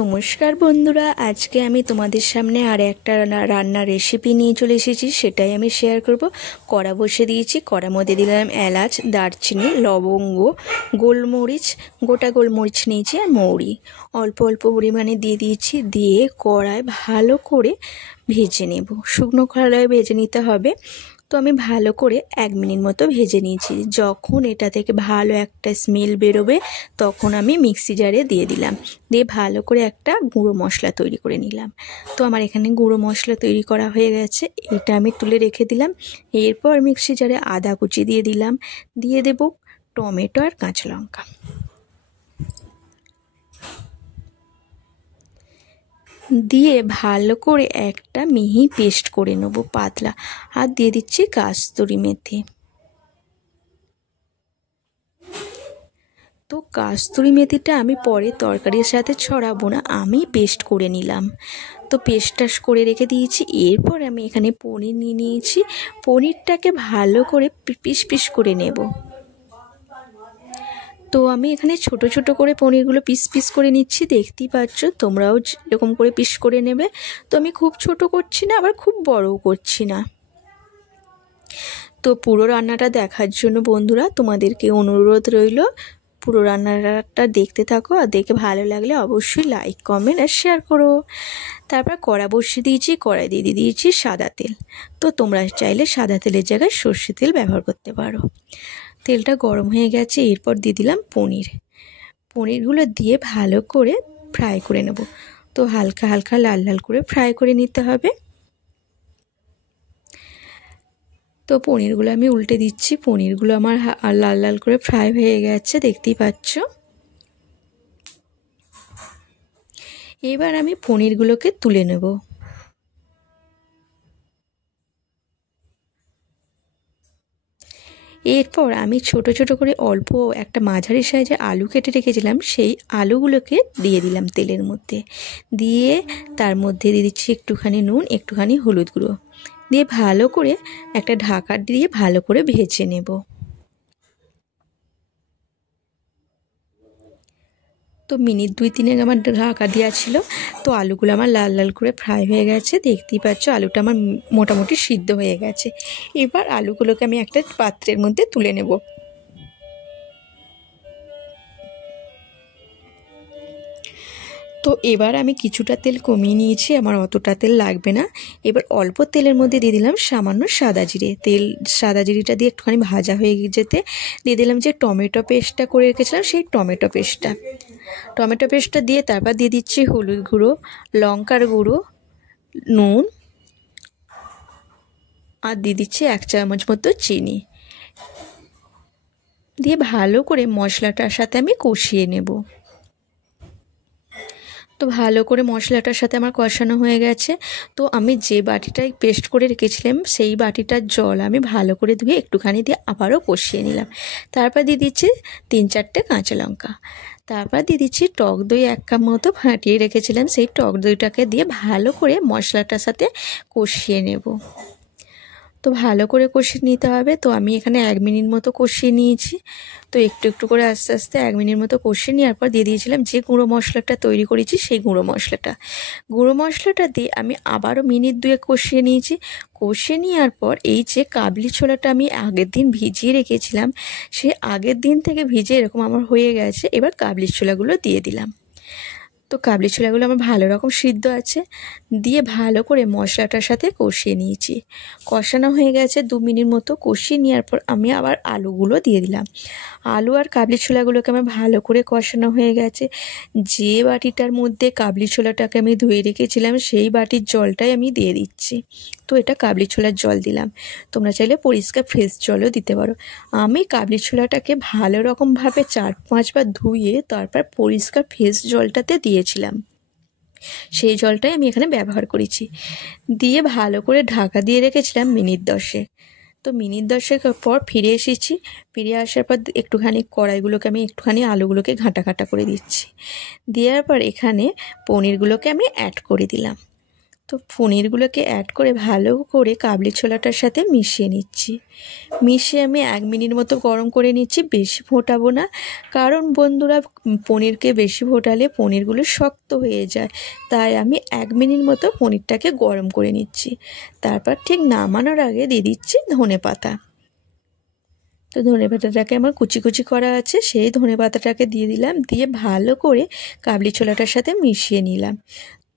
নমস্কার বন্ধুরা, আজকে আমি তোমাদের সামনে আর একটা রান্নার রেসিপি নিয়ে চলে এসেছি। সেটাই আমি শেয়ার করব। কড়া বসে দিয়েছি, কড়ার মধ্যে দিলাম এলাচ, দারচিনি, লবঙ্গ, গোলমরিচ, গোটা গোলমরিচ নিয়েছি আর মৌরি অল্প অল্প পরিমাণে দিয়ে দিয়েছি। দিয়ে কড়ায় ভালো করে ভেজে নেব, শুকনো কড়ায় ভেজে নিতে হবে। তো আমি ভালো করে 1 মিনিট মতো ভেজে নিয়েছি। যখন এটা থেকে ভালো একটা স্মেল বেরোবে তখন আমি মিক্সি জারে দিয়ে দিলাম। দিয়ে ভালো করে একটা গুঁড়ো মশলা তৈরি করে নিলাম। তো আমার এখানে গুঁড়ো মশলা তৈরি করা হয়ে গেছে, এটা আমি তুলে রেখে দিলাম। এরপর মিক্সি জারে আদা কুচি দিয়ে দিলাম, দিয়ে দেব টমেটো আর কাঁচা লঙ্কা, দিয়ে ভালো করে একটা মিহি পেস্ট করে নেব পাতলা। আর দিয়ে দিচ্ছি কাস্তুরি মেথি। তো কাস্তুরি মেথিটা আমি পরে তরকারির সাথে ছড়াবো না, আমি পেস্ট করে নিলাম। তো পেস্টটা করে রেখে দিয়েছি। এরপর আমি এখানে পনির নিয়ে নিয়েছি, পনিরটাকে ভালো করে পিস পিস করে নেব। তো আমি এখানে ছোট ছোট করে পনিরগুলো পিস পিস করে নিচ্ছি, দেখতেই পাচ্ছ। তোমরাও এরকম করে পিস করে নেবে। তো আমি খুব ছোট করছি না, আবার খুব বড়ও করছি না। তো পুরো রান্নাটা দেখার জন্য বন্ধুরা তোমাদেরকে অনুরোধ রইল, পুরো রান্নাটা দেখতে থাকো। আর দেখে ভালো লাগলে অবশ্যই লাইক, কমেন্ট আর শেয়ার করো। তারপর কড়া বসিয়ে দিয়েছি, কড়াই দিয়ে দিয়েছি সাদা তেল। তো তোমরা চাইলে সাদা তেলের জায়গায় সর্ষে তেল ব্যবহার করতে পারো। তেলটা গরম হয়ে গেছে, এরপর দিয়ে দিলাম পনিরগুলো দিয়ে ভালো করে ফ্রাই করে নেব। তো হালকা হালকা লাল লাল করে ফ্রাই করে নিতে হবে। তো পনিরগুলো আমি উল্টে দিচ্ছি, পনিরগুলো আমার লাল লাল করে ফ্রাই হয়ে গেছে, দেখতেই পাচ্ছ। এবার আমি পনিরগুলোকে তুলে নেব। এরপর আমি ছোট ছোট করে অল্প একটা মাঝারি সাইজে আলু কেটে রেখেছিলাম, সেই আলুগুলোকে দিয়ে দিলাম তেলের মধ্যে। দিয়ে তার মধ্যে দিয়ে দিচ্ছি একটুখানি নুন, একটুখানি হলুদ গুঁড়ো, দিয়ে ভালো করে একটা ঢাকা দিয়ে ভালো করে ভেজে নেব। তো মিনিট 2-3 আমার ঢাকা দেওয়া ছিল। তো আলুগুলো আমার লাল লাল করে ফ্রাই হয়ে গেছে, দেখতেই পাচ্ছ। আলুটা আমার মোটামুটি সিদ্ধ হয়ে গেছে। এবার আলুগুলোকে আমি একটা পাত্রের মধ্যে তুলে নেব। তো এবার আমি কিছুটা তেল কমিয়ে নিয়েছি, আমার অতটা তেল লাগবে না। এবার অল্প তেলের মধ্যে দিয়ে দিলাম সামান্য সাদা জিরে। সাদা জিরেটা দিয়ে একটুখানি ভাজা হয়ে যেতে দিয়ে দিলাম যে টমেটো পেস্টটা করে রেখেছিলাম, সেই টমেটো পেস্টটা দিয়ে তারপর দিয়ে দিচ্ছি হলুদ গুঁড়ো, লঙ্কার গুঁড়ো, নুন, আর দিয়ে দিচ্ছি 1 চামচ মতো চিনি। দিয়ে ভালো করে মশলাটার সাথে আমি কষিয়ে নেব। তো ভালো করে মশলাটার সাথে আমার কষানো হয়ে গেছে। তো আমি যে বাটিটায় পেস্ট করে রেখেছিলাম সেই বাটিটার জল আমি ভালো করে ধুয়ে একটুখানি দিয়ে আবারও কষিয়ে নিলাম। তারপর দিয়ে দিচ্ছি 3-4টে কাঁচা লঙ্কা। তারপর দিয়ে দিচ্ছি টক দই 1 কাপ মতো ফাটিয়ে রেখেছিলাম, সেই টক দইটাকে দিয়ে ভালো করে মশলাটার সাথে কষিয়ে নেব। তো ভালো করে কষিয়ে নিতে হবে। তো আমি এখানে 1 মিনিট মতো কষিয়ে নিয়েছি। তো একটু একটু করে আস্তে আস্তে 1 মিনিট মতো কষিয়ে নেওয়ার পর দিয়ে দিয়েছিলাম যে গুঁড়ো মশলাটা তৈরি করেছি, সেই গুঁড়ো মশলাটা দিয়ে আমি আবারও মিনিট 2 কষিয়ে নিয়েছি। কষিয়ে নেওয়ার পর এই যে কাবলি ছোলাটা আমি আগের দিন ভিজিয়ে রেখেছিলাম, সে আগের দিন থেকে ভিজে এরকম আমার হয়ে গেছে। এবার কাবলি ছোলাগুলো দিয়ে দিলাম। তো কাবলি ছোলাগুলো আমার ভালো রকম সিদ্ধ আছে, দিয়ে ভালো করে মশলাটার সাথে কষিয়ে নিয়েছি। কষানো হয়ে গেছে 2 মিনিট মতো। কষিয়ে নেওয়ার পর আমি আবার আলুগুলো দিয়ে দিলাম। আলু আর কাবলি ছোলাগুলোকে আমার ভালো করে কষানো হয়ে গেছে। যে বাটিটার মধ্যে কাবলি ছোলাটাকে আমি ধুয়ে রেখেছিলাম, সেই বাটির জলটাই আমি দিয়ে দিচ্ছি। তো এটা কাবলি ছোলার জল দিলাম, তোমরা চাইলে পরিষ্কার ফ্রেশ জলও দিতে পারো। আমি কাবলি ছোলাটাকে ভালো রকমভাবে 4-5 বার ধুয়ে তারপর পরিষ্কার ফ্রেশ জলটাতে দিয়েছিলাম, সেই জলটাই আমি এখানে ব্যবহার করেছি। দিয়ে ভালো করে ঢাকা দিয়ে রেখেছিলাম মিনিট 10। তো মিনিট 10 পর ফিরে এসেছি। ফিরে আসার পর একটুখানি কড়াইগুলোকে আমি একটুখানি আলুগুলোকে ঘাঁটা ঘাঁটা করে দিচ্ছি। দেওয়ার পর এখানে পনিরগুলোকে আমি অ্যাড করে দিলাম। তো পনিরগুলোকে অ্যাড করে ভালো করে কাবলি ছোলাটার সাথে মিশিয়ে নিচ্ছি। মিশিয়ে আমি 1 মিনিট মতো গরম করে নিচ্ছি, বেশি ফোটাবো না, কারণ বন্ধুরা পনিরকে বেশি ফোটালে পনিরগুলো শক্ত হয়ে যায়। তাই আমি 1 মিনিট মতো পনিরটাকে গরম করে নিচ্ছি। তারপর ঠিক নামানোর আগে দিয়ে দিচ্ছি ধনেপাতা। তো ধনেপাতাটাকে আমার কুচি কুচি করা আছে, সেই ধনেপাতাটাকে দিয়ে দিলাম, দিয়ে ভালো করে কাবলি ছোলাটার সাথে মিশিয়ে নিলাম।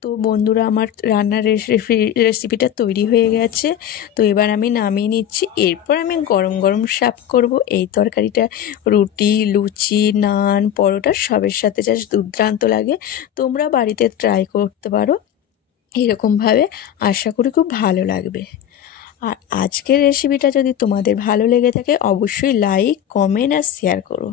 তো বন্ধুরা আমার রান্নার রেসিপিটা তৈরি হয়ে গেছে। তো এবার আমি নামিয়ে নিচ্ছি। এরপর আমি গরম গরম সার্ভ করব। এই তরকারিটা রুটি, লুচি, নান, পরোটা সবের সাথে জাস্ট দুর্দান্ত লাগে। তোমরা বাড়িতে ট্রাই করতে পারো এরকমভাবে, আশা করি খুব ভালো লাগবে। আর আজকের রেসিপিটা যদি তোমাদের ভালো লেগে থাকে অবশ্যই লাইক, কমেন্ট আর শেয়ার করো।